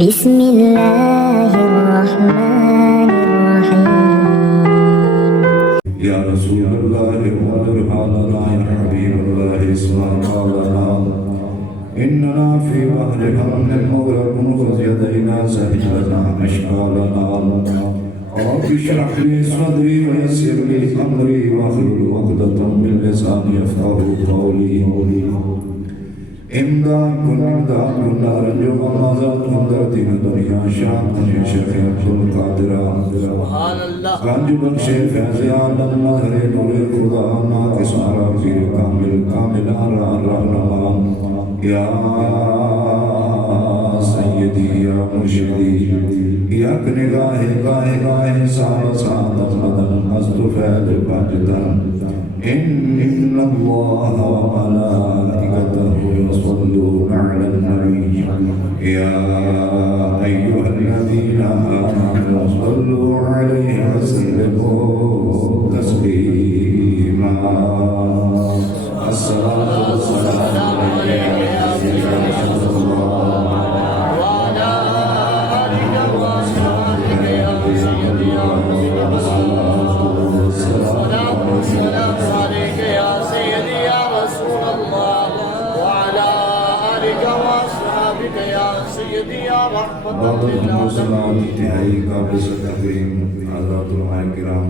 بسم الله الرحمن الرحيم. يا رسول الله انظر حالنا، يا حبيب الله اسمع قولنا، إننا في بحر هم مغرق خذ يدينا سهل لنا أشكالنا. رب اشرح لي صدري ويسر لي أمري واحلل عقدة من لساني يفقهوا قولي. امداد کن نارنجو آزاد کن در دین دنیا شان کن شیخ عبدالقادر گنج بخش فیض عالم مظہر نور خدا ناقص آرا پیر کامل آرا رہنما. یا سیدی یا مرشدی یک نگاہ گاہ سارا سعادت مدن مست فیض بجدن. إن الله وملائكته يصلون على النبي يا أيها الذين آمنوا صلوا عليه وسلموا تسليما. الصلاة والسلام عليك يا سيدنا رسول الله وعلى آلك وأصحابك يا سيدي يا رسول الله. الصلاة والسلام عليك يا سيدي يا رسول الله وعلى آلك وأصحابك يا سيدي يا رحمة للعالمين. انتہائی قابل تکریم حضرات علماء کرام،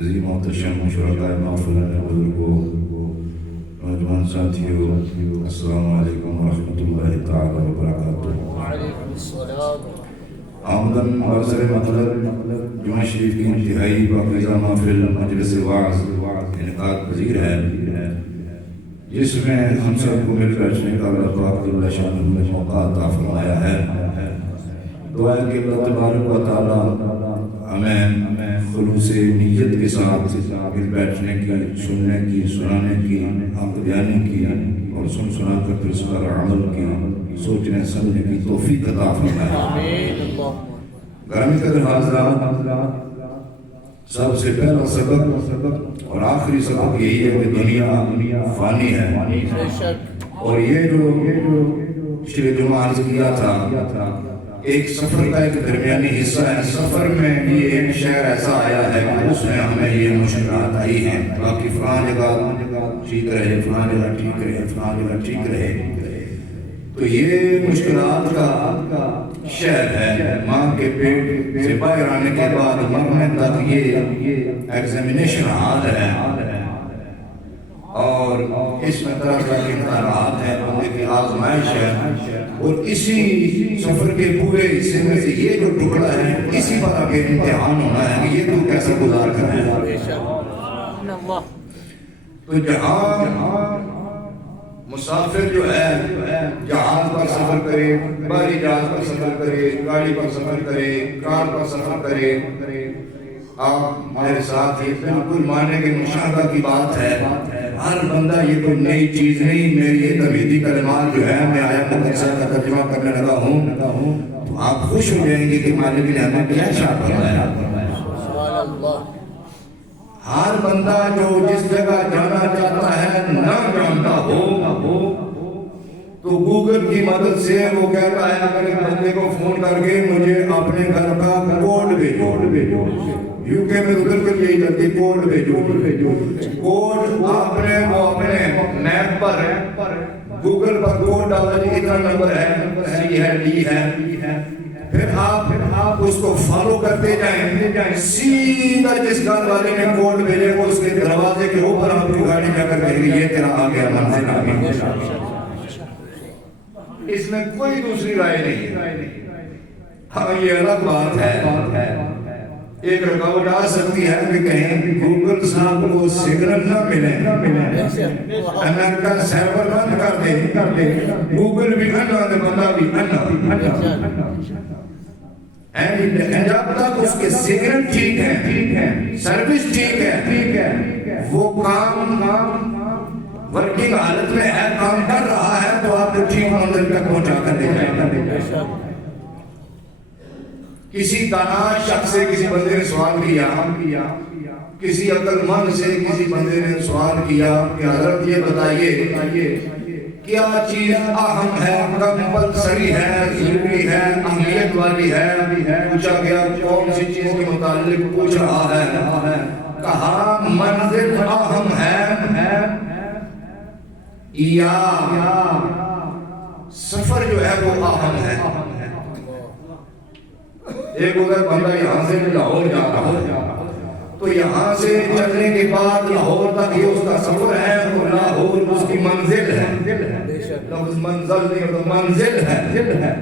عظیم محتشم شرکائے محفل بزرگوں، نوجوان ساتھیوں، السلام علیکم ورحمۃ اللہ تعالی وبرکاتہ. وعلیکم السلام. آمدن برسر مطلب جمعہ شریف کی انتہائی باقیدہ محفل مجلس واعظ انعقاد پذیر ہے، جس میں ہم سب کو مل بیٹھنے کا اللہ پاک جل شانہ نے موقع عطا فرمایا ہے. دعا ہے کہ اللہ تبارک و تعالی ہمیں خلوص نیت کے ساتھ مل بیٹھنے کی، سننے کی، سنانے کی، حق بیانی کی اور سنا کر پھر اس پر عمل کی، سوچنے سمجھنے کی توفیق عطا فرمائے. آمین. اللہ گرامی قدر حاضرات، سب سے پہلا سبق اور آخری سبق یہی ہے کہ دنیا فانی ہے، بے شک. اور یہ جو پچھلے جمعہ عرض کیا تھا ایک سفر کا ایک درمیانی حصہ ہے. سفر میں یہ ایک شہر ایسا آیا ہے کہ اس میں ہمیں یہ مشکلات آئی ہیں، باقی فلاں جگہ ٹھیک رہے، فلاں جگہ ٹھیک رہے، فلاں جگہ ٹھیک رہے. تو یہ مشکلات کا شہر ہے. ماں کے پیٹ سے باہر آنے کے بعد مرنے تک یہ ایگزامینیشن حال ہے، اور اس میں طرح طرح کے امتحانات ہیں، بندے کی آزمائش ہے. اور اسی سفر کے پورے حصے میں سے یہ جو ٹکڑا ہے، اسی پر آگے امتحان ہونا ہے کہ یہ تو کیسے گزار کرنا ہے. بے شک. اللہ. تو جہاں مسافر جو ہے جہاز پر سفر کرے، بحری جہاز پر سفر کرے، گاڑی پر سفر کرے، کار پر سفر کرے، آپ میرے ساتھ ہی بالکل ماننے کے مشاہدہ کی بات ہے. ہر بندہ یہ کوئی نئی چیز نہیں، میری یہ تمہیدی کلمات جو ہے میں آیا مقدسہ کا ترجمہ کرنے لگا ہوں، تو آپ خوش ہو جائیں گے کہ مالک نے ہمیں کیا ارشاد فرمایا. سبحان اللہ. ہر بندہ جو جس جگہ جانا چاہتا ہے نہ جانتا ہو تو گوگل کی مدد سے وہ کہتا ہے اگر ایک بندے کو فون کر کے مجھے اپنے گھر کا کوڈ بھیجو. یو کے میں ادھر کر یہی کرتی کوڈ بھیجو. کوڈ آپ نے وہ اپنے میپ پر گوگل پر کوڈ ڈالا جی اتنا نمبر ہے، سی ہے، ڈی ہے، پھر آپ اس کو فالو کرتے جائیں، سیدھا جس گھر والے نے کوڈ بھیجے وہ اس کے دروازے کے اوپر آپ کی گاڑی جا کر کہے گی یہ تیرا آ گیا، منزل آ گئی. اس میں کوئی دوسری رائے نہیں ہے. ہاں یہ الگ بات ہے، ایک رکاوٹ آ سکتی ہے کہ کہیں گوگل صاحب کو سگنل نہ ملے، امریکہ سرور بند کر دے، گوگل بھی انا دے، بندہ بھی انا. جب تک اس کے سگنل ٹھیک ہے، سروس ٹھیک ہے، وہ کام ورکنگ حالت میں ہے، کام کر رہا ہے، تو آپ کو ٹھیک منزل تک پہنچا کر دے جائے گا. کسی دانا شخص سے کسی بندے نے سوال کیا، کسی عقل مند سے کسی بندے نے سوال کیا کہ حضرت یہ بتائیے کیا چیز اہم ہے، کمپلسری ہے، ضروری ہے، اہمیت والی ہے. پوچھا گیا کون سی چیز کے متعلق پوچھ رہا ہے؟ کہا منزل اہم ہے یا سفر جو ہے وہ اہم ہے. ایک ادھر بندہ یہاں سے لاہور جا رہا ہے تو یہاں سے چلنے کے بعد لاہور تک یہ اس کا سفر ہے اور لاہور اس کی منزل ہے. لفظ منزل نہیں تو منزل ہے.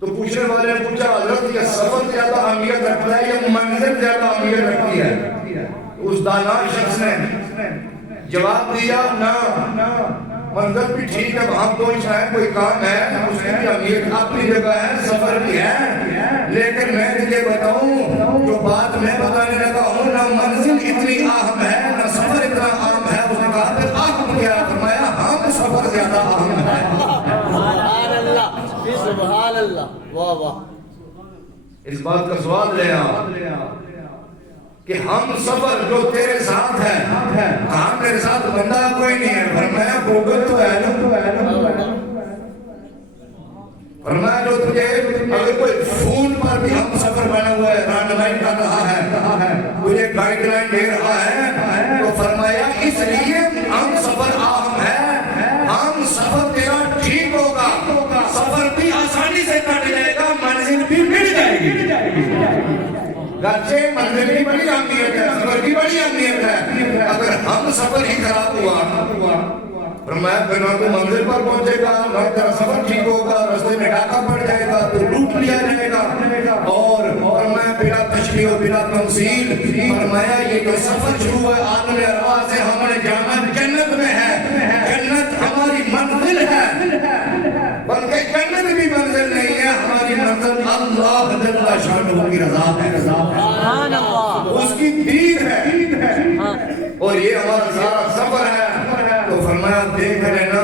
تو پوچھنے والے نے پوچھا حضرت یہ سفر زیادہ اہمیت رکھتا ہے یا منزل زیادہ اہمیت رکھتی ہے؟ اس دانا شخص نے جواب دیا نہ منزل بھی ٹھیک ہے وہاں کوئی شاید کوئی کام ہے اس کی بھی اہمیت اپنی جگہ ہے سفر بھی ہے لیکن میں تجھے بتاؤں جو بات میں بتانے لگا ہوں نہ منزل اتنی اہم ہے نہ سفر اتنا اہم ہے. اس نے کہا پھر اہم کیا؟ فرمایا ہم سفر زیادہ اہم ہے. سبحان اللہ سبحان اللہ واہ واہ. اس بات کا سوال لے آ کہ ہم سفر جو تیرے ساتھ ہے کہاں میرے ساتھ بندہ کوئی نہیں ہے. فرمایا گوگل تو ہے نا. فرمایا جو تجھے اگر کوئی فون پر بھی ہم سفر بنا ہوا ہے رہنمائی کر رہا ہے تجھے گائیڈ لائن دے رہا ہے تو فرمایا اس لیے ہم سفر اہم ہے. ہم سفر تیرا ٹھیک ہوگا سفر بھی آسانی سے کٹ جائے گا منزل بھی مل جائے گی. گرچہ منزل کی بڑی اہمیت ہے سفر کی بڑی اہمیت ہے اگر ہم سفر ہی خراب ہوا فرمایا پھر نہ تو منزل پر پہنچے گا نہ تیرا سفر ٹھیک ہوگا رستے میں ڈاکہ پڑ جائے گا تو لوٹ لیا جائے گا. اور فرمایا بلا تشریح و بلا تمثیل فرمایا یہ جو سفر شروع ہے عالم ارواح سے ہم نے جانا جنت میں ہے. جنت ہماری منزل ہے بلکہ جنت بھی منزل نہیں ہے ہماری منزل اللہ جل شانہ کی رضا ہے. سبحان اللہ اس کی دید ہے اور یہ ہمارا سارا سفر ہے. تو فرمایا دیکھ لینا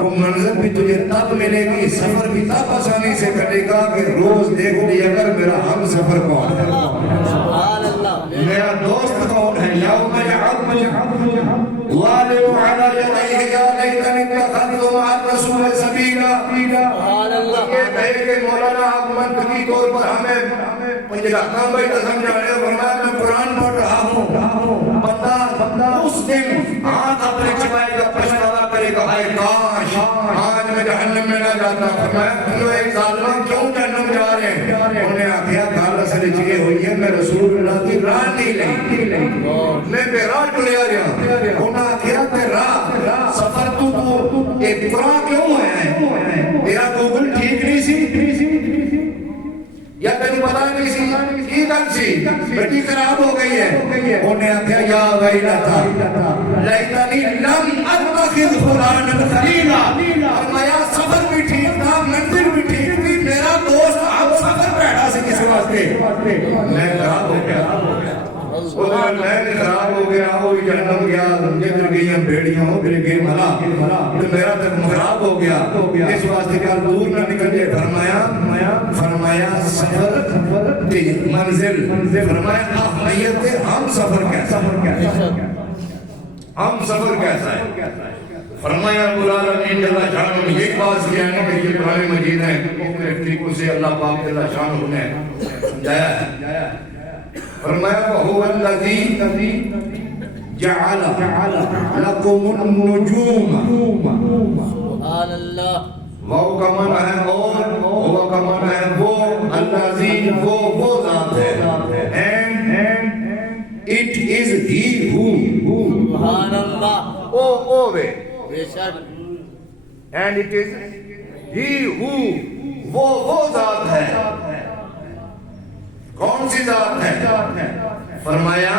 وہ منزل بھی تجھے تب ملے گی سفر بھی تب آسانی سے کٹے گا کہ روز دیکھ لیا کر میرا ہم سفر کون ہے سبحان اللہ میرا دوست کون ہے. یوم یعض والد علی یدیہ یا لیتنی اتخذت مع الرسول سبیلا. سبحان اللہ. یہ کہے کہ مولانا آپ منطقی طور پر ہمیں مجھے لگتا بھائی تو سمجھا رہے ہو فرمایا میں قرآن پڑھ رہا ہوں بندہ اس دن آنکھ اپنے چپائے گا پچھتاوا کرے گا اے کاش آج میں جہنم میں نہ جاتا. فرمایا تم ایک ظالمان کیوں جہنم جا رہے ہیں؟ انہوں نے آخیا گال اصل چیئے ہوئی ہے میں رسول اللہ کی راہ نہیں لئی میں بے راہ ٹلیا رہا. انہوں نے آخیا تے راہ سفر تو ایک قرآن کیوں ہے تیرا گوگل ٹھیک نہیں سی یا تینوں پتا نہیں سی کی گل سی بیٹی خراب ہو گئی ہے. انہوں نے آخیا یا ویلتا لیتنی لم اتخذ فلانا خلیلا. فرمایا سفر بھی ٹھیک تھا منزل بھی ٹھیک تھی میرا دوست ہم سفر بیٹھا سی کس واسطے میں خراب ہو گیا میں خراب ہو گیا وہ جہنم گیا جدھر گئی ہم بیڑیاں ہو پھر گئے ملا تو میرا تک خراب ہو گیا اس واسطے کیا دور نہ نکل جائے. فرمایا سفر منزل فرمایا اہمیت ہم سفر کیسا ہم سفر کیسا ہے. فرمایا رب العالمین جل شانہ نے ایک بات بیان کی کہ قرآن مجید ہے مختلف طریقوں سے اللہ پاک جل شانہ نے سمجھایا ہے. فرمایا وَهُوَ الَّذِي جَعَلَ لَكُمُ النُّجُومَ. سبحان اللہ وہ کا معنی ہے اور وہ کا معنی ہے وہ الذی وہ ذات ہے and it is he who سبحان اللہ او وے بے شک and it is he who وہ ذات ہے. کون سی ذات ہے؟ فرمایا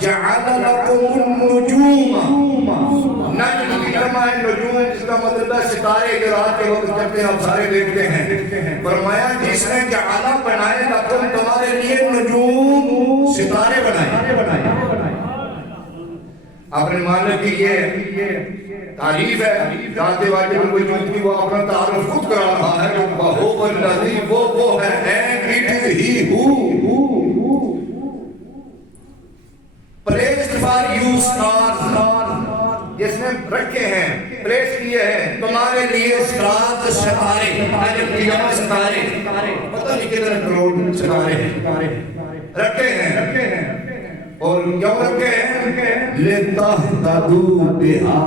جعل لکم النجوم. نجم کی جمع ہے نجوم جس کا مطلب ہے ستارے جو رات کے وقت چلتے ہیں آپ سارے دیکھتے ہیں. فرمایا جس نے جعل بنائے لکم تمہارے لیے نجوم ستارے بنائے. آپ نے مانا کہ یہ تعریف ہے ذات واجب کوئی چیز کی وہ اپنا تعارف خود کرا رہا ہے کہ وہ الذی وہ ہے and it is he who praised for you stars جس نے رکھے ہیں، پلیس کیے ہیں تمہارے لیے سات ستارے، ستارے پتہ نہیں کتنے کروڑ ستارے رکھے ہیں، اور کیوں رکھے ہیں؟ لِتَهْتَدُوا بِهَا،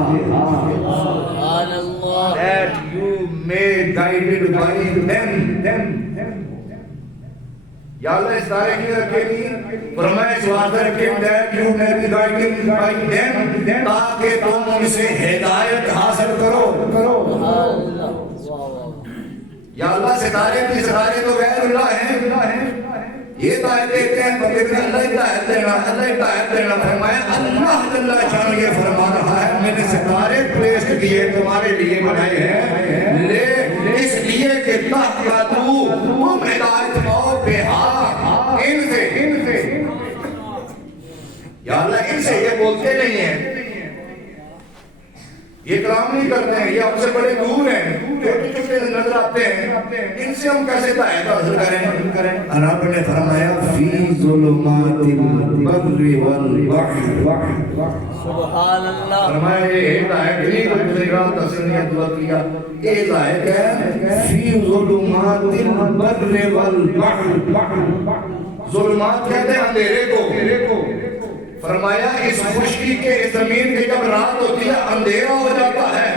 سبحان اللہ. that you may guided by them. یا اللہ اس ستارے کیوں رکھے گی؟ فرمایا اس واسطے رکھے that you may be guided by them، تاکہ تم ان سے ہدایت حاصل کرو. سبحان اللہ. واہ واہ. یا اللہ ستارے تو غیر اللہ ہیں، یہ ہدایت دیتے ہیں بندے کو، اللہ ہدایت دینا. فرمایا اللہ جل شانہ یہ فرما رہا ہے میں نے ستارے پلیس کیے تمہارے لیے بنائے ہیں اس لیے کہ تہتدوا تم ہدایت پاؤ بہا، ان سے. یا اللہ ان سے یہ بولتے نہیں ہیں، یہ کلام نہیں کرتے ہیں، یہ ہم سے بڑے دور ہیں، چھوٹے نظر آتے ہیں، ان سے ہم کیسے ہدایت حاصل کریں؟ رب نے فرمایا فی ظلمات البر والبحر. سبحان اللہ. فرمایا یہ ہدایت نہیں کوئی دوسرا تسنیہ دعا کیا، یہ ہدایت ہے فی ظلمات البر والبحر. ظلمات کہتے ہیں اندھیرے کو. فرمایا اس خشکی کے اس زمین کے جب رات ہوتی ہے اندھیرا ہو جاتا ہے،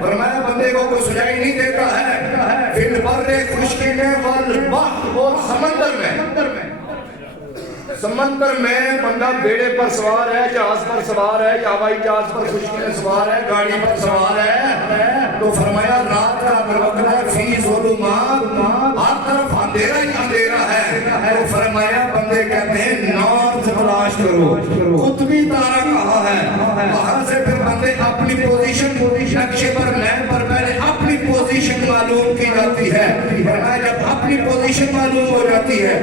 فرمایا بندے کو کوئی سجائی نہیں دیتا ہے. پھر بر خشکی میں والبحر، اور سمندر میں بندہ بیڑے پر سوار ہے، جہاز پر سوار ہے، یا ہوائی جہاز پر خشکی میں سوار ہے، گاڑی پر سوار ہے، تو فرمایا رات کا وقت ہے فی ظلمات، ہر طرف اندھیرا ہی اندھیرا ہے. تو فرمایا بندے کہتے ہیں نارتھ تلاش کرو، قطبی تارا کہاں ہے، وہاں سے پھر بندے اپنی پوزیشن نقشے پر میپ پر پہلے اپنی پوزیشن معلوم کی جاتی ہے. فرمایا جب اپنی پوزیشن معلوم ہو جاتی ہے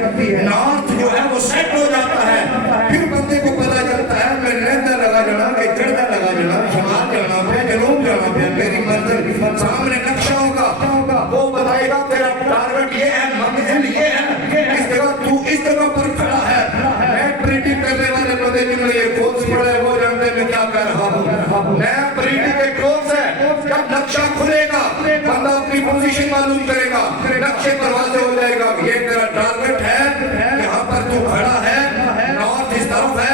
نارتھ جو ہے وہ سیٹ ہو جاتا ہے، پھر بندے کو پتا چلتا ہے میں لیندہ لگا جانا، کہ چڑھتا لگا جانا، شمال جانا پہ، جنوب جانا پہ، میری منزل سامنے نقشہ ہوگا، وہ بتائے گا تیرا ٹارگٹ یہ ہے، منزل یہ ہے، اس جگہ تو اس جگہ پر کھڑا ہے. میں پریڈکٹ کرنے والے بندے جن میں یہ کورس پڑھے وہ جانتے میں کیا کہہ رہا ہوں. میں پریڈکٹ کے کورس ہے، جب نقشہ کھلے گا بندہ اپنی پوزیشن معلوم کرے گا، نقشے پر واضح ہو جائے گا یہ تیرا ٹارگٹ ہے، یہاں پر تو کھڑا ہے، نارتھ اس طرف ہے،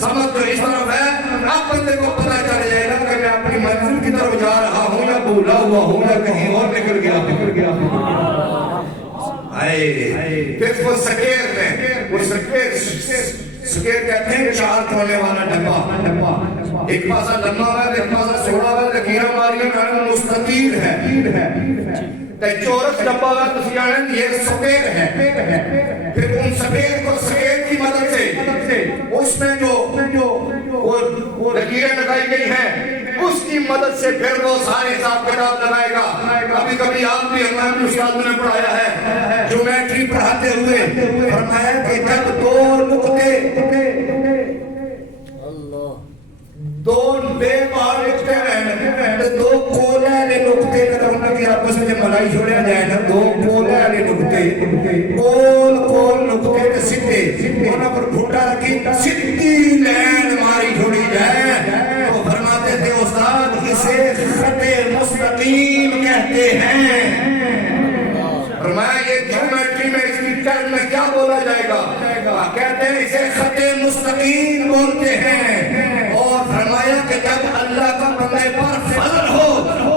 سمجھ تو اس طرف ہے. اب بندے کو پتا چل جائے گا کہ میں اپنی منزل کی طرف جا رہا ہوں یا بھولا ہوا ہوں یا کہیں اور نکل گیا. پھر وہ سکیر میں، وہ سکیر کہتے ہیں چار کونے والا ڈبا، ایک پاسا لمبا ہے، ایک پاسا سوڑا ہے، لکیرہ ماری ہے، مستطیل ہے. چورس ڈبا ہے تو سیاحن یہ سکیر ہے. پھر ان سکیر کو سکیر کی مدد سے اس میں جو لکیریں لگائی گئی ہیں اس کی مدد سے پھر وہ سارے حساب کتاب لگائے گا. کبھی کبھی آپ بھی ہمیں استادوں نے پڑھایا ہے، جیومیٹری پڑھاتے ہوئے فرمایا کہ جب دو نقطے دو بے پار نقطے رہنے، دو کولے والے نقطے کرنے کی آپس میں ملائی چھوڑیا جائے نا، دو کولے والے نقطے، کول نقطے کے سدھے انہاں پر گھوٹا رکھی سدھی لین ماری چھوڑی جائے تو فرماتے تھے استاد اسے خط مستقیم کہتے ہیں. فرمایا یہ جیومیٹری میں اس کی ٹرم میں کیا بولا جائے گا؟ کہتے ہیں اسے خط مستقیم بولتے ہیں. اور فرمایا کہ جب اللہ کا بندے پر فضل ہو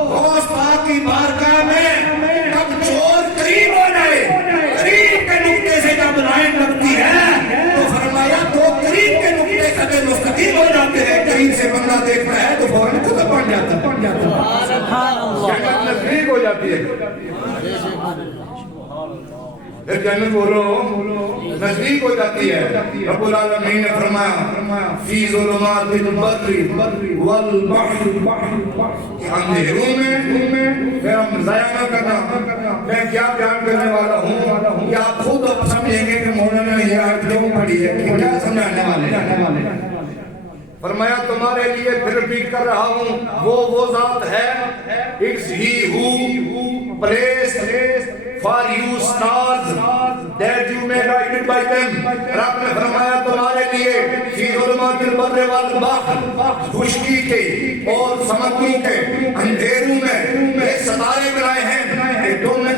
غوث پاک کی بارگاہ میں جب چور قریب ہو جائے، قریب کے نقطے سے جب لائن لگتی ہے تو فرمایا دو قریب کے نقطے خط مستقیم ہو جاتے ہیں. قریب سے بندہ دیکھتا ہے تو فوراً خود بن جاتا ہے، جنت نزدیک ہو جاتی ہے. جنت بولو نزدیک ہو جاتی ہے. رب العالمین نے فرمایا فی ظلمات البر والبحر، اندھیروں میں میرا ضائع نہ کرنا. میں کیا بیان کرنے والا ہوں کہ آپ خود اب سمجھیں گے کہ مولانا نے یہ آیت کیوں پڑھی ہے، کیا سمجھانے والے. فرمایا تمہارے لیے پھر ریپیٹ کر رہا ہوں وہ ذات ہے اٹس ہی ہو place for you stars that you may guided by them. رب نے فرمایا تمہارے لیے فی ظلمات البر والبحر، خشکی کے اور سمندروں کے اندھیروں میں یہ ستارے بنائے ہیں کہ تم ان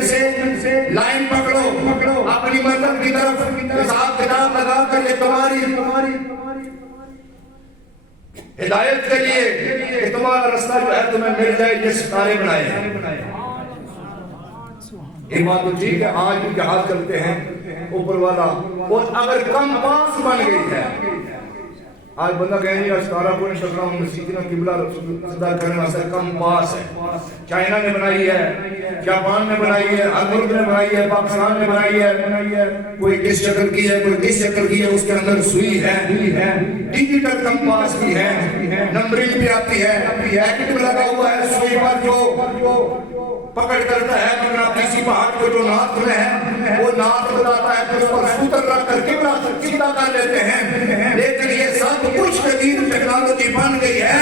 سے لائن پکڑو اپنی مطلب کی طرف، حساب کتاب لگا کر یہ تمہاری ہدایت کے لیے کہ تمہارا رستہ جو ہے تمہیں مل جائے، یہ ستارے بنائے ہیں۔ یہ بات تو ٹھیک ہے، آج بھی جہاز چلتے ہیں اوپر والا، اور اگر کم پاس بن گئی ہے، آج بندہ کہیں نہیں ستارہ کو نہیں ٹکرا ہوں مسیحنا قبلہ صدا کرنے واسطے کم پاس ہے۔ چائنا نے بنائی ہے، جاپان نے بنائی ہے، ہر ملک نے بنائی ہے، پاکستان نے بنائی ہے، کوئی کس شکل کی ہے، کوئی کس شکل کی ہے، اس کے اندر سوئی ہے، ڈیجیٹل کم پاس بھی ہے، نمبرنگ بھی آتی ہے، ایکٹ میں لگا ہوا ہے سوئی پر جو پکڑ کرتا ہے مقناطیسی پہاڑ کو جو نارتھ میں ہے، وہ نارتھ بتاتا ہے، پھر اس پر سوتر رکھ کر قبلہ سیدھا کر لیتے ہیں۔ لیکن یہ سب کچھ جدید ٹیکنالوجی بن گئی ہے،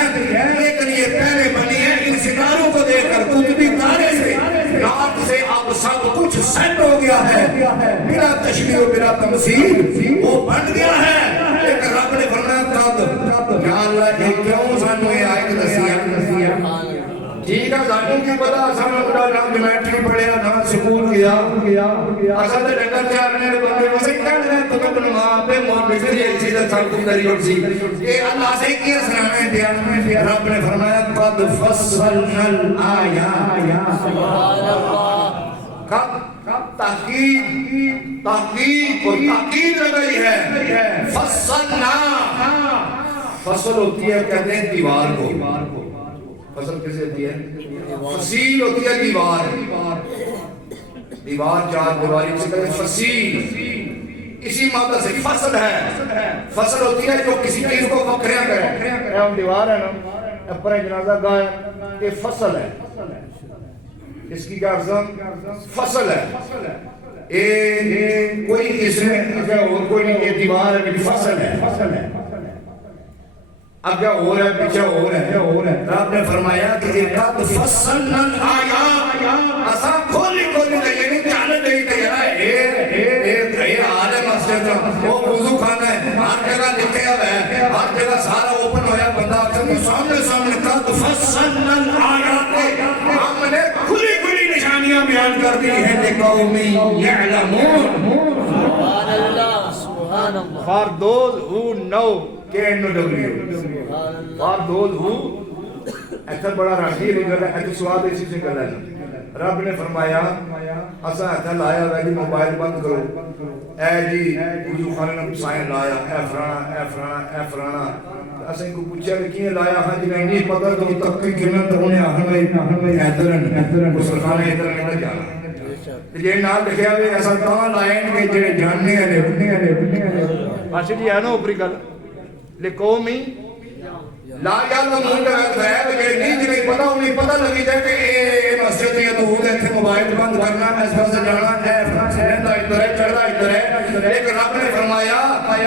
لیکن یہ پہلے بنی ہے ان ستاروں کو دیکھ کر، قطبی تارے سے، نارتھ سے اب سب کچھ سیٹ ہو گیا ہے، بلا تشبیہ و بلا تمثیل وہ بن گیا ہے۔ لیکن رب نے فرمایا تب یا اللہ یہ کیوں سانوں یہ آیت دسی ہے؟ ٹھیک ہے ذاتوں کی پتا سامنے بڑا نام جمیٹری پڑھیا نہ سکول گیا اصل تے ڈنگر چارنے دے بندے وسے کہنے تو کبن ماں پہ موت بچری ایسی تے سب کچھ دری سی یہ اللہ سے کی سرانے دیا رب نے فرمایا قد فصلنا الآیات سبحان اللہ۔ کب تحقیق اور تاکید لگئی ہے، فصلنا فصل ہوتی ہے کہتے ہیں دیوار کو، فصل کیسے ہوتی ہے؟ فصیل ہوتی ہے دیوار، دیوار چار دیواری سے کہتے ہیں فصیل، اسی مادہ سے فصل ہے، فصل ہوتی ہے جو کسی چیز کو وکھریا کرے، ہم دیوار ہے نا اپنا جنازہ گاہ یہ فصل ہے، اس کی کیا عرض فصل ہے، کوئی اس میں کوئی نہیں یہ دیوار ہے فصل ہے، اب کیا ہو رہا ہے پیچھے ہو رہا ہے، رب نے فرمایا کہ قد فصلنا الآیات اسا کھولی یہ نہیں چاہنے نہیں تیرا اے عالم مسجد وہ وضو خانہ ہے، ہر جگہ لکھے ہوا ہے، ہر جگہ سارا اوپن ہویا بندہ سامنے قد فصلنا الآیات ہم نے کھلی نشانیاں بیان کر دی ہیں لقوم یعلمون for those who know for those who ایسا بڑا راشی نہیں کرنا ایسا سواد اسی سے کرنا ہے۔ رب نے فرمایا اسا ایسا لایا ہے جی موبائل بند کرو، اے جی وضو خانے نے سائن لایا، اے فرانا اسا کو پوچھا کہ کیوں لایا؟ ہاں جی نہیں پتہ تو تک کنا تو انہیں آخر ادھر غسل خانے ادھر نہیں جانا، یہ نال لکھیا ہوئے ایسا کہاں لائن کے جڑے جاننے والے اچھا جی ہے نا اوپری گل لقومی لا یعلمون کا ہے کہ نہیں پتہ انہیں پتہ لگی جائے کہ مسجد میں دہود ہے موبائل بند کرنا اس پر سے جانا ہے رہتا ادھر ہے چڑھتا ادھر ہے، ایک رب نے فرمایا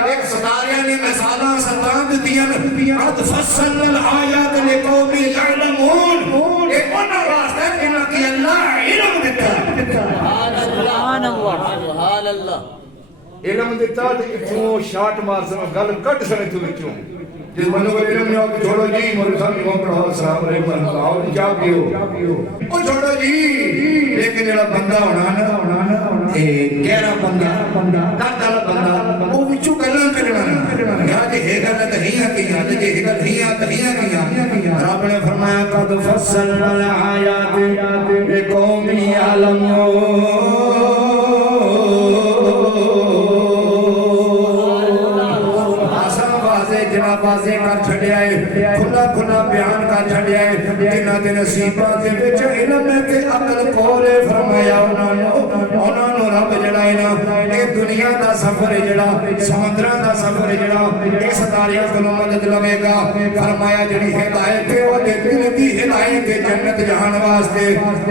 ایک ستاریاں نے مثالاں ستان دتیاں قد فصلنا الآیات لقوم یعلمون، ایک انہاں واسطے جنہاں کی اللہ علم دیتا، سبحان اللہ سبحان اللہ، علم دیتا تے اتھوں شاٹ مار سن گل کٹ سنے تو وچوں جس بندوں کو علم نہیں ہو کہ چھوڑو جی مولوی صاحب کو پڑھاؤ السلام علیکم آؤ چاہ پیو او چھوڑو جی، لیکن جڑا بندہ ہونا نا گہرا بندہ درد والا بندہ وہ وچوں گلاں کرنا یا جے ہے گل نہیں ہے کہ یا جے ہے گل نہیں ہے کہ رب نے فرمایا قد فصلنا الآیات لقوم یعلمون، واضح کر چھڑیا ہے، کھلا بیان کر چھڑیا ہے، جنہاں دے نصیباں دے وچ علم ہے کہ عقل کول فرمایا انہاں نو رب جڑا ہے اے دنیا دا سفر ہے جڑا سمندراں دا سفر ہے جڑا اے ستاریاں کولوں مدد لوے گا، فرمایا جڑی ہدایت ہے او دے دل دی ہدایت جنت جہان واسطے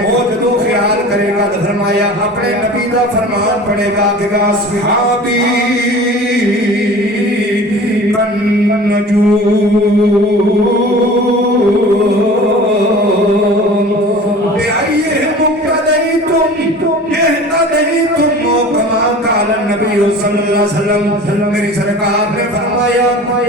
او جدوں خیال کرے گا تے فرمایا اپنے نبی دا فرمان پڑھے گا کہ اصحابی بأيهم اقتديتم اهتديتم كما قال النبي نبی صلی اللہ علیہ وسلم میری سرکار نے فرمایا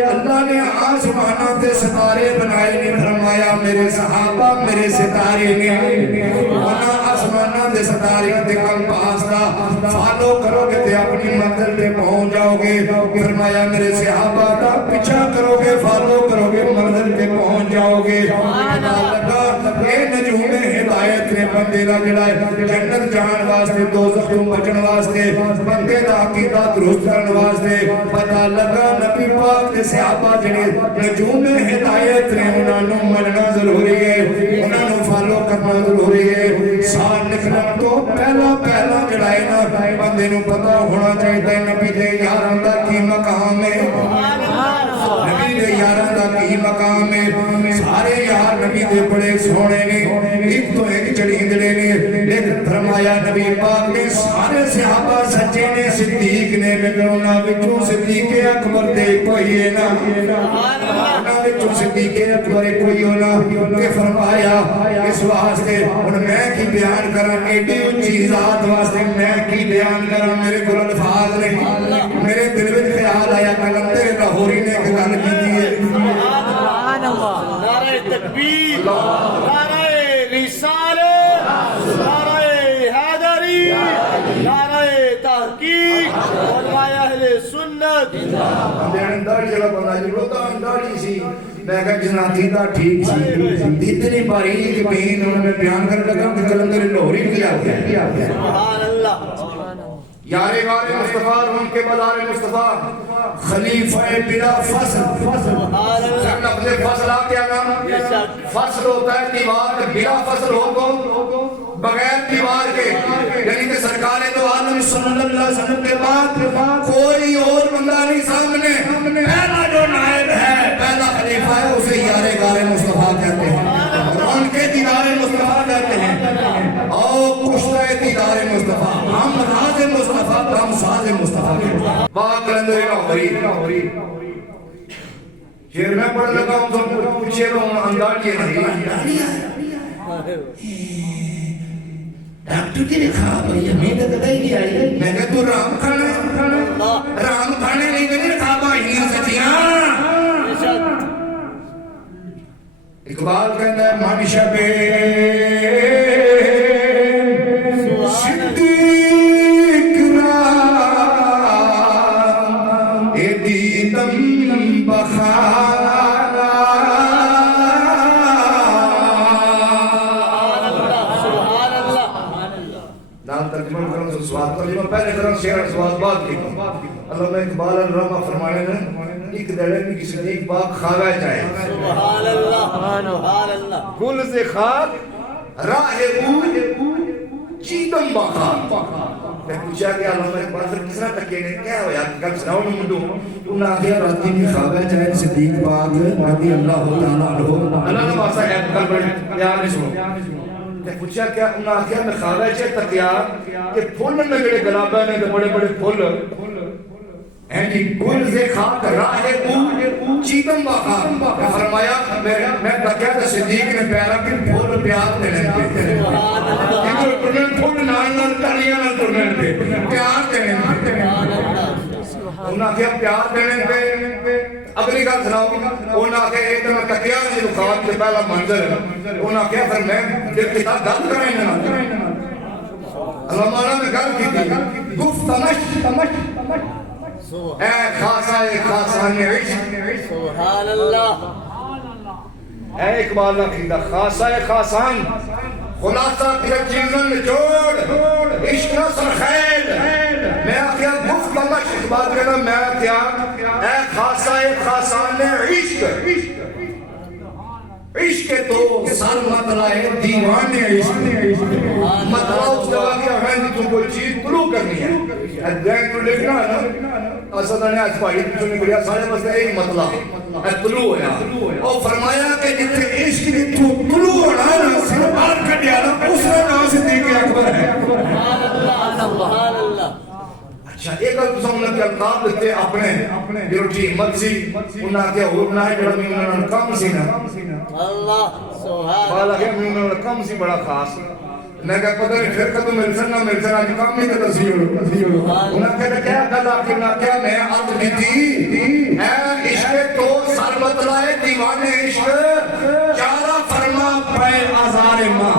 اللہ نے آسمانوں کے ستارے بنائے نہیں فرمایا میرے صحابہ میرے ستارے نے وہاں آسمانوں کے ستارے کے کم پاستا فالو کرو گے تے اپنی منزل پہ پہنچ جاؤ گے فرمایا میرے صحابہ کا پیچھا کرو گے فالو کرو گے منزل پہ پہنچ جاؤ گے اے نجوم ہدایت نے بندے دا جڑا ہے جنت جان واسطے دوزخ تو بچن واسطے بندے دا عقیدہ درست کرن واسطے پتہ لگا نبی پاک دے صحابہ جڑے نجوم ہدایت نے انہاں نوں مننا ضروری ہے انہاں نوں فالو کرنا ضروری ہے سال نکلن تو پہلا جڑا ہے نا بندے نوں پتہ ہونا چاہیے نبی دے یاراں دا کی مقام ہے نبی دے یاراں دا کی مقام ہے سارے یار نبی دے بڑے سونے نے ایک تو ایک چڑھیندڑے نے لیکن فرمایا نبی پاک نے سارے صحابہ سچے نے صدیق نے لیکن انہاں وچوں صدیق اکبر دے کوئی ہے نا انہاں وچوں صدیق اکبر کوئی ہونا کہ فرمایا اس واسطے ہن میں کی بیان کراں ایڈی اونچی ذات واسطے میں کی بیان کراں میرے کول الفاظ نہیں میرے دل وچ خیال آیا کلندر لاہوری نے ایک گل کیتی ہے سبحان اللہ نعرہ تکبیر نعرہ رسالت نعرہ حیدری نعرہ تحقیق علماء اہل سنت اندر جڑا بندہ جو تو اندر سی میں کہا جناتی دا ٹھیک سی اتنی باریک بین انہوں نے بیان کر لگا کہ کلندر لاہوری کیا گیا سبحان اللہ یار غار مصطفیٰ ان کے بدار مصطفیٰ خلیفہ بلا فصل لفظ فصل آپ کیا نام فصل ہوتا ہے دیوار کے بلا فصل ہو بغیر دیوار کے یعنی کہ سرکار دو عالم صلی اللہ علیہ وسلم کے بعد کوئی اور بندہ نہیں سامنے پہلا جو نائب ہے پہلا خلیفہ ہے اسے یار غار مصطفیٰ کہتے ہیں ان کے دیدار مصطفیٰ کہتے ہیں اور کشتہ دیدار مصطفیٰ ہم راز مصطفیٰ ہم ساز مصطفیٰ باق کلندر لاہوری شیر میں پڑھ لگا ہوں تو پوچھے گا ہوں انداڑی ہے نہیں ڈاکٹر کی لکھا بھئی امید کدھا ہی نہیں آئی میں کہا تو رام کھانے نہیں کہنے لکھا بھئی سچیاں اقبال کہتا ہے منشا بے صدیق را اے دیدم بخارا نام ترجمہ کروں تو سواد ترجمہ پہلے کروں شیعر سواد بعد لکھوں علامہ اقبال الرحمہ فرمانے نے ایک دڑے میں کسی صدیق پاک خواہ جائے سبحان اللہ سبحان اللہ گل سے خاک راہ بود چیدم باخاک میں پوچھا کہ علامہ اقبال سے کس طرح تکینے کیا ہو یار کل سناؤ نمڈو انہاں آخیا راتی میں خواہ جائے صدیق پاک رضی اللہ تعالیٰ عنہ اللہ نے باسا ہے کل بڑے پیار نہیں سنو میں پوچھا کیا انہاں آخیا میں خواہ جائے تکیا کہ پھول میں جڑے گلابہ نے بڑے بڑے پھول اینی گل سے خاک راہ بود چیدم باخاک فرمایا میں تکیا تو صدیق نے پیارا کہ پھول پیار دینے پہ پھول نال تلیاں نال ترنے پہ پیار دینے پہ انہاں کیا پیار دینے پہ اگلی گل سناؤ انہاں کہ ایک میں تکیا جو خواب سے پہلا منظر ہے انہاں کیا پھر میں جب کتاب گل کریں گے اللہ مولا نے گل کی تھی گفت تمش اے خاصان عشق سبحان اللہ اے اقبال عقیدہ خاصان خلاصہ کیا چیزیں نچوڑ عشق نصر خیل میں آخیا گفت تمش اقبال کہنا میں آخیا اے خاصان عشق عشق تو سر مطلع ہے دیوان عشق مطلع اس جگہ کیا ہے کہ تم کوئی چیز طلوع کرنی ہے ادھائیں تو لکھنا ہے نا اسدہ نے آج پاڑی تو نکلیا سارے بس ایک مطلع ہے طلوع ہے اور فرمایا کہ جتنے عشق کی تو طلوع ہونا ہے سر بار کر دیا نا اس میں نام صدیق اکبر ہے سبحان اللہ سبحان اللہ اچھا ایک قسم کے القاب دیتے اپنے جو ٹیمت سی انہاں کے ہونا ہے جڑا میں انہاں نے کم سی نا اللہ سبحان بالا کہ میں انہاں نے کم سی بڑا خاص میں کہا پتہ نہیں پھر کدوں مل سن آج کام ہی تو دسی ہوڑو انہاں کہتا کیا گل آخر نہ کیا میں عرض کی تھی اے عشق تو سر بتلائے دیوانے عشق چارہ فرما پے آزار ماں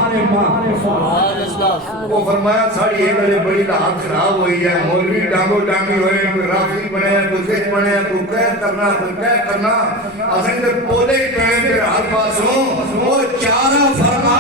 وہ فرمایا ساڑی ایک گلے بڑی لحاظ خراب ہوئی ہے مولوی ڈانگو ڈانگی ہوئے کوئی رافی بنے ہیں کوئی زیت بنے ہیں کوئی کہہ کرنا اسیں تو پولے ہی پہنے پھر ہر پاسوں وہ چارہ فرما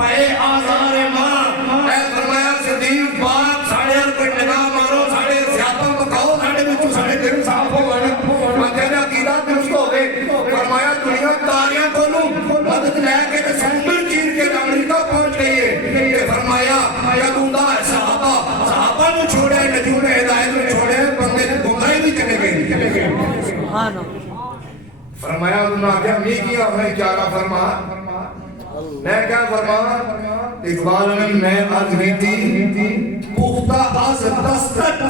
پے آزار ماں اے فرمایا صدیق بات ساڑے ہر کوئی نگاہ مارو ساڑے سیاپاں بکاؤ ساڑے بچو ساڑے دل صاف ہو گئے مجھے عقیدہ درست ہو گئے فرمایا دنیا تاریاں کھولوں مدد لے کے سمندر چیر کے امریکہ پہنچ گئی ہے کہ فرمایا یدوندہ صحابہ نو چھوڑے نجوم ہدایت نو چھوڑے بندے گمراہی بھی چلے گئے فرمایا انہوں نے کیا میں کیا ہمیں چارہ فرما میں کیا فرما اقبال میں عرض نہیں تھی پختہ از دستت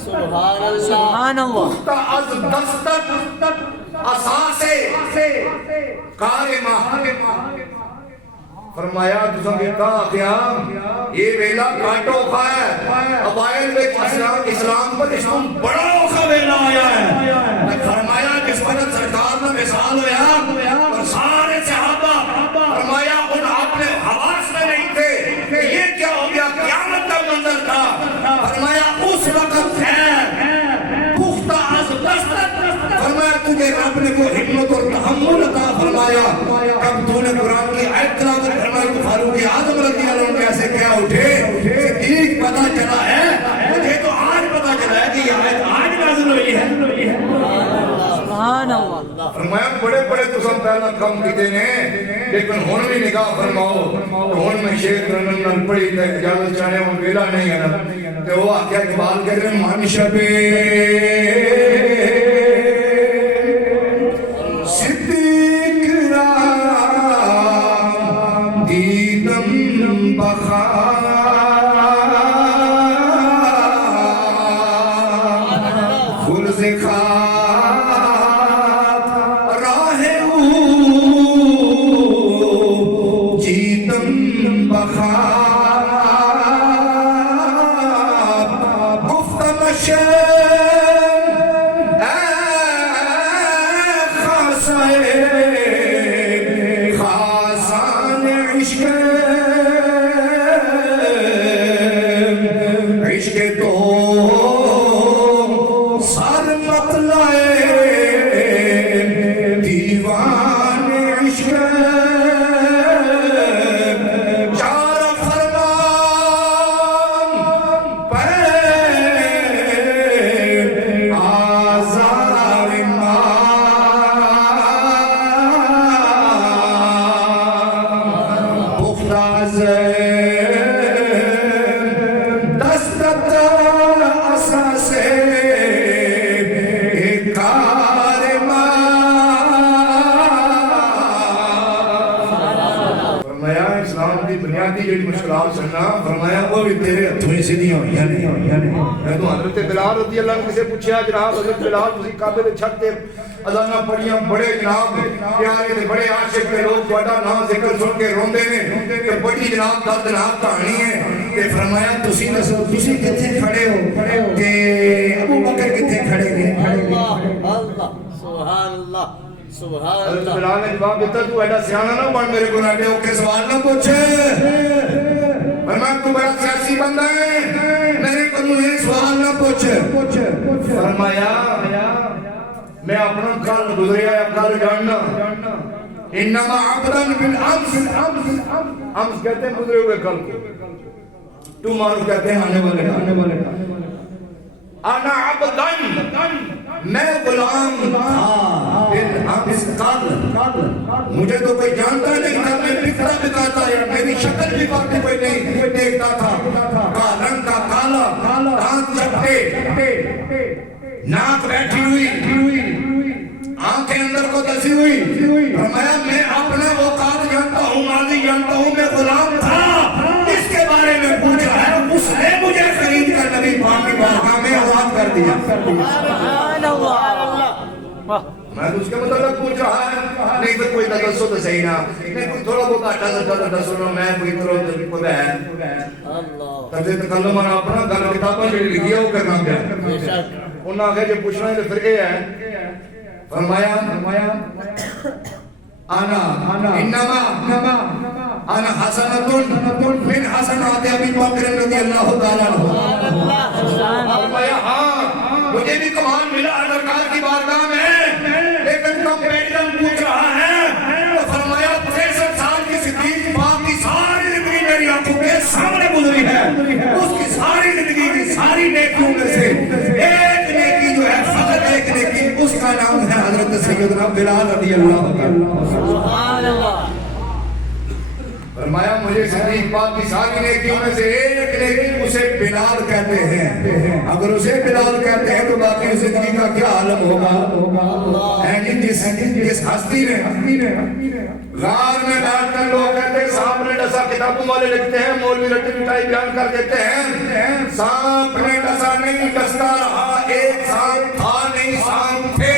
سبحان اللہ پختہ از دستت اساس قائمہ فرمایا تساں کیتا قیام یہ ویلا کاٹو کھایا ابائل میں اسلام پر اس کو بڑا اوکھا ویلا آیا ہے فرمایا جس وقت سرکار میں مثال ہویا اور سارے صحابہ فرمایا ان اپنے حواس میں نہیں تھے کہ یہ کیا ہو گیا قیامت کا منظر تھا فرمایا اس وقت ہے پختہ از دستت فرمایا تجھے رب نے وہ حکمت اور تحمل عطا فرمایا کب تو نے قرآن کی آیت تلاوت فرمائی تو فاروق اعظم رضی اللہ عنہ کیسے کیا اٹھے صدیق پتہ چلا ہے مجھے تو آج پتہ چلا ہے کہ یہ آیت آج نازل ہوئی ہے سبحان اللہ فرمایا بڑے بڑے تساں پہلا کم کیتے نے لیکن ہن بھی نگاہ فرماؤ تو ہن میں شیخ رنن نال پڑھی تے اجازت چاہے ہن ویلا نہیں ہے نا تے وہ آکھیا اقبال کہہ رہے من شبے فرمایا وہ بھی تیرے ہتھوں ہی سیدھیاں ہوئیاں نے میں تو حضرت بلال رضی اللہ عنہ سے پوچھا جناب حضرت بلال تسی کعبے دے چھت تے اذاناں پڑھیاں بڑے جناب پیارے تے بڑے عاشق تے لوگ تہاڈا نام ذکر سن کے روندے نے تے بڑی جناب دردناک کہانی ہے تے فرمایا تسی دسو تسی کتھے کھڑے ہو تے ابو بکر کتھے کھڑے نے اللہ اللہ سبحان اللہ سبحان حضرت اللہ بلال نے جواب دیتا تو ایڈا سیانا نہ بن میرے کو ناٹے ہو کے سوال نہ پوچھے فرمایا تو بڑا سیاسی بندہ ہے میرے کو یہ سوال نہ پوچھے فرمایا میں اپنا کل گزریا یا کل جاننا انما عبدن بالامس امس کہتے ہیں گزرے ہوئے کل کو تو معروف کہتے ہیں آنے والے انا عبدن میں غلام تھا بالامس کل مجھے تو کوئی جانتا نہیں تھا میں بکھرا بکاتا ہے میری شکل بھی باقی کوئی نہیں دیکھتا تھا رنگ کا کالا دانت چپٹے ناک بیٹھی ہوئی آنکھیں اندر کو دسی ہوئی فرمایا میں اپنا اوقات جانتا ہوں ماضی جانتا ہوں میں غلام تھا اس کے بارے میں پوچھا ہے اس نے مجھے خرید کر نبی پاک کی بارگاہ میں آزاد کر دیا سبحان اللہ میں تو اس کے مطلب پوچھ رہا ہے، نہیں تو کوئی تدسو تو صحیح نہ، نہیں کوئی تھوڑا بہت آٹھا سٹھا تدسو نہ، میں کوئی طرح کو ہے تجھے تکلم آنا اپنا گل کتابوں جو لکھی ہے وہ کرنا پیا. انہوں نے آگے جو پوچھنا ہے تو پھر یہ ہے، فرمایا انما انا حسنۃ من حسنات ابی بکر رضی اللہ تعالیٰ عنہ. فرمایا ہاں مجھے بھی کمال ملا سرکار کی بارگاہ میں، لیکن کمپیریزن پوچھ رہا ہے تو فرمایا 63 سال کی صدیق پاک کی ساری زندگی میری آنکھوں کے سامنے گزری ہے، اس کی ساری زندگی کی ساری نیکیوں میں سے ایک نیکی جو ہے فقط ایک نیکی، اس کا نام ہے حضرت سیدنا بلال رضی اللہ عنہ. سبحان اللہ. فرمایا مجھے صدیق پاک کی ساری نیکیوں میں سے ایک نیکی اسے بلال کہتے ہیں، اگر اسے بلال کہتے ہیں تو باقی زندگی کا کیا عالم ہوگا. جس ہستی نے غار میں بیٹھ کر لوگ کہتے ہیں سانپ نے ڈسا، کتابوں والے لکھتے ہیں، مولوی رٹی مٹائی بیان کر دیتے ہیں سانپ نے ڈسا نہیں ڈستا رہا، ایک سانپ تھا نہیں سانپ تھے.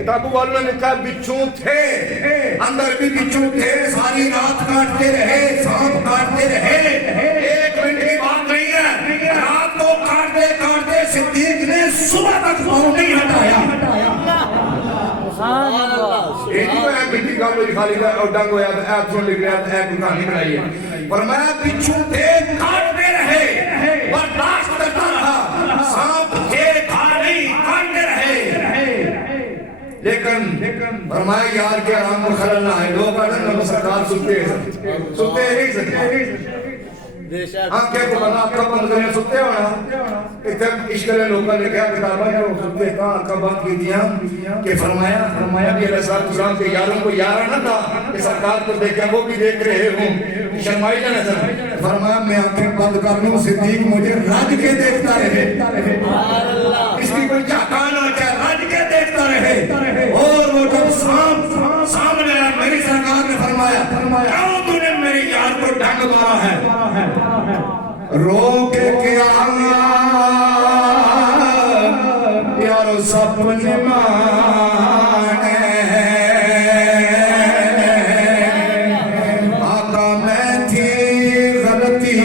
کتابوں والوں نے لکھا بچھو تھے، اندر بھی بچھو تھے، ساری رات کاٹتے رہے، سانپ کاٹتے رہے، ایک منٹ کی بات نہیں ہے، رات کو کاٹتے کاٹتے صدیق نے صبح تک پاؤں نہیں ہٹایا. بنتی کام میں لکھا لکھا اور ڈنگ ہویا تھا ایپ سن لکھ رہا تھا ایپ کہانی بنائی ہے. فرمایا بچھو تھے کاٹتے رہے، برداشت کرتا رہا، سانپ تھے کھا نہیں کاٹتے رہے، لیکن فرمایا یار کے آرام کو خلل نہ آئے. لوگ کہتے ہیں سرکار سنتے نہیں سکتے، آنکھیں کو بنا آنکھا بند کریں سکتے ہونا. اتنے اشکرے لوگوں نے کیا کتابہ جو سکتے کہاں آنکھا بند کی دیا کہ فرمایا کہ علیہ السلام کے یاروں کو یارہ نہ تھا کہ سرکار کو دیکھیں وہ بھی دیکھ رہے ہوں، شرمائی نہ نظر. فرمایا میں آنکھیں بند کر لوں، صدیق مجھے رج کے دیکھتا رہے، اس کی کوئی چاہتانا چاہے رج کے دیکھتا رہے. اور وہ جب سامنے آیا میری سرکار نے فرمایا کیوں تو نے میری یار کو ڈھنگ مارا ہے؟ رو کے کیا یارو سپنے مانے آقا میں تھی غلطی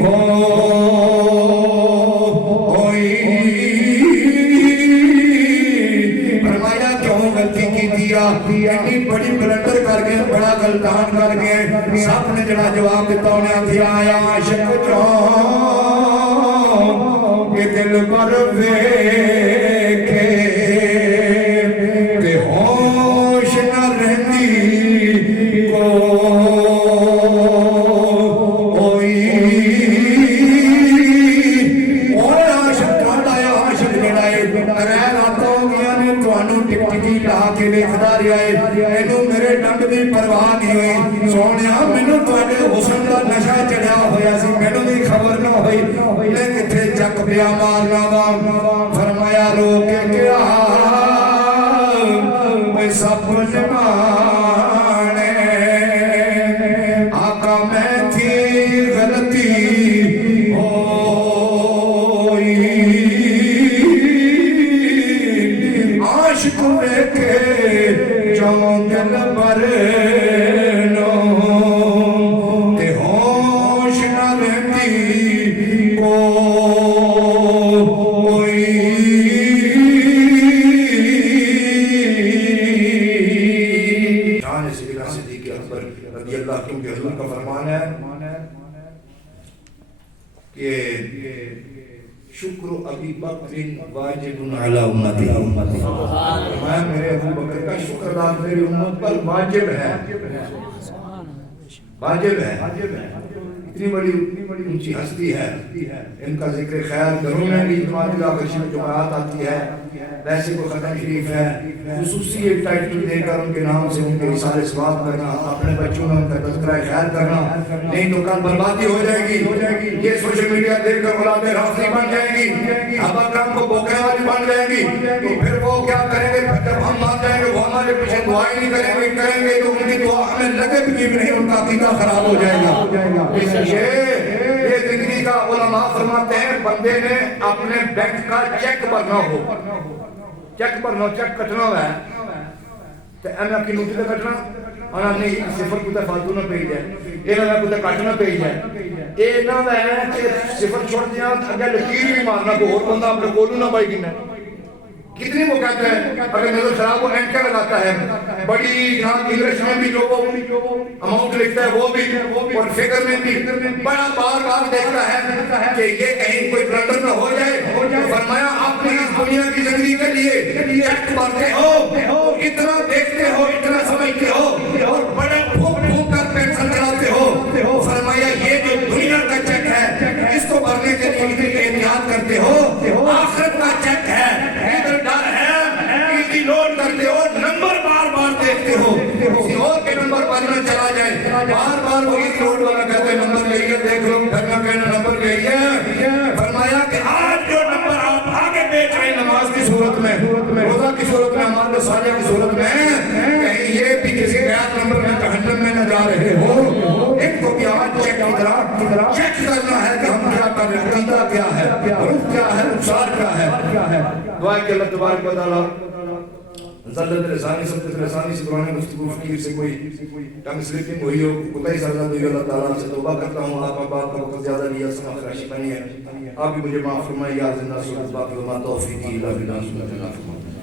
ہوئی. فرمایا کیوں غلطی کی دیا، اتنی بڑی بلندر کر کے بڑا غلطان کر کے سب نے جڑا جواب دیتا انہیں دیا آیا عاشق چون کہ دل پر ویکھے کہ ہوش نہ رہندی کوئی. اور عاشق ٹھاڈا ہے، عاشق جڑا ہے رہ راتوں گیا نے تانوں ٹکٹکی لا کے ویکھدا رہیا ہے، اینوں میرے ڈنگ دی پرواہ نہیں ہوئی. سونیا مینوں تواڈے حسن دا نشہ چڑھیا ہویا سی، مینوں دی خبر نہ ہوئی میں کتھے چک پیا مارنا وا. فرمایا رو کے کیا میں سب جمانے آقا میں تھی غلطی ہوئی. عاشق کے جاؤں دل پر شکر ابی بکر واجب علی امتی. میں میرے ابو بکر کا شکر ادا میری امت پر واجب ہے، واجب ہے. اتنی بڑی اونچی ہستی ہے، ان کا ذکر خیر گھروں میں بھی جماعت الاخرین میں جماعت آتی ہے، ویسے کو ختم شریف ہے، خصوصی ایک ٹائٹل دے کر ان کے نام سے ان کے رسالے ثواب کرنا، اپنے بچوں میں ان کا تذکرہ خیر کرنا. نہیں تو کل بربادی ہو جائے گی، یہ سوشل میڈیا دیکھ کر اولاد رافضی بن جائیں گی، اب اکرم کو بوکے والی بن جائیں گی. تو پھر وہ کیا کریں گے؟ جب ہم مان جائیں گے وہ ہمارے پیچھے دعائیں نہیں کریں گے تو ان کی دعا ہمیں لگے بھی نہیں، ان کا عقیدہ خراب ہو جائے گا. یہ زندگی کا علماء فرماتے ہیں بندے نے اپنے بینک کا چیک بھرنا ہو چیک بھرنا چیک کٹنا ہوا ہے تو ایم کی نوٹی تے کٹنا انا نہیں صفر کو تے فالتو نہ پئی جائے اے نہ کو تے کٹ نہ پئی جائے اے نہ ہے کہ صفر چھوڑ دیا اگے لکیر بھی مارنا کوئی اور بندہ اپنے کولو نہ بائی گنا کتنی وہ کہتا ہے اگر نظر خراب وہ اینڈ کیا لگاتا ہے بڑی جہاں انگلش میں بھی جو اماؤنٹ لکھتا ہے وہ بھی اور فکر میں بھی بڑا بار بار دیکھتا ہے کہ یہ کہیں کوئی بلنڈر نہ ہو جائے فرمایا آپ نے اس دنیا کی زندگی کے لیے چیک مارتے ہو اتنا دیکھتے ہو اتنا سمجھتے ہو اور بڑے پھوک پھوک کر پینسل چلاتے ہو فرمایا یہ جو دنیا کا چیک ہے اس کو بھرنے کے لیے اتنی احتیاط کرتے ہو آخرت کا چیک ہے لوڈ کرتے ہو نمبر بار بار دیکھتے ہو کسی اور کے نمبر پر نہ چلا جائے بار بار وہی لوڈ والا کہتے ہیں نمبر لے گئے دیکھ لو گھر میں کہنا نمبر لے گئے فرمایا کہ آج جو نمبر آپ آگے دیکھ رہے ہیں نماز کی صورت میں روزہ کی صورت میں ہمارے سالیہ کی صورت میں کہیں یہ بھی کسی غیر نمبر میں جہنم میں نہ جا رہے ہو ایک تو بھی آج چیک کی طرح چیک کرنا ہے کہ ہم کیا کر رہے ہیں عقیدہ کیا ہے روح کیا ہے رخسار کیا ہے دعا کہ اللہ تبارک و تعالی زلت لسانی سبت لسانی سے قرآن گفتگو فقیر سے کوئی ٹنگ سلپنگ ہوئی ہو کوتاہی سرزد ہوئی اللہ تعالیٰ سے توبہ کرتا ہوں آپ بات کا وقت زیادہ لیا سما خراشی بنی ہے آپ بھی مجھے معاف فرمائے یا زندہ صورت باقی وما توفیقی اللہ بنا سنت اللہ فرمائے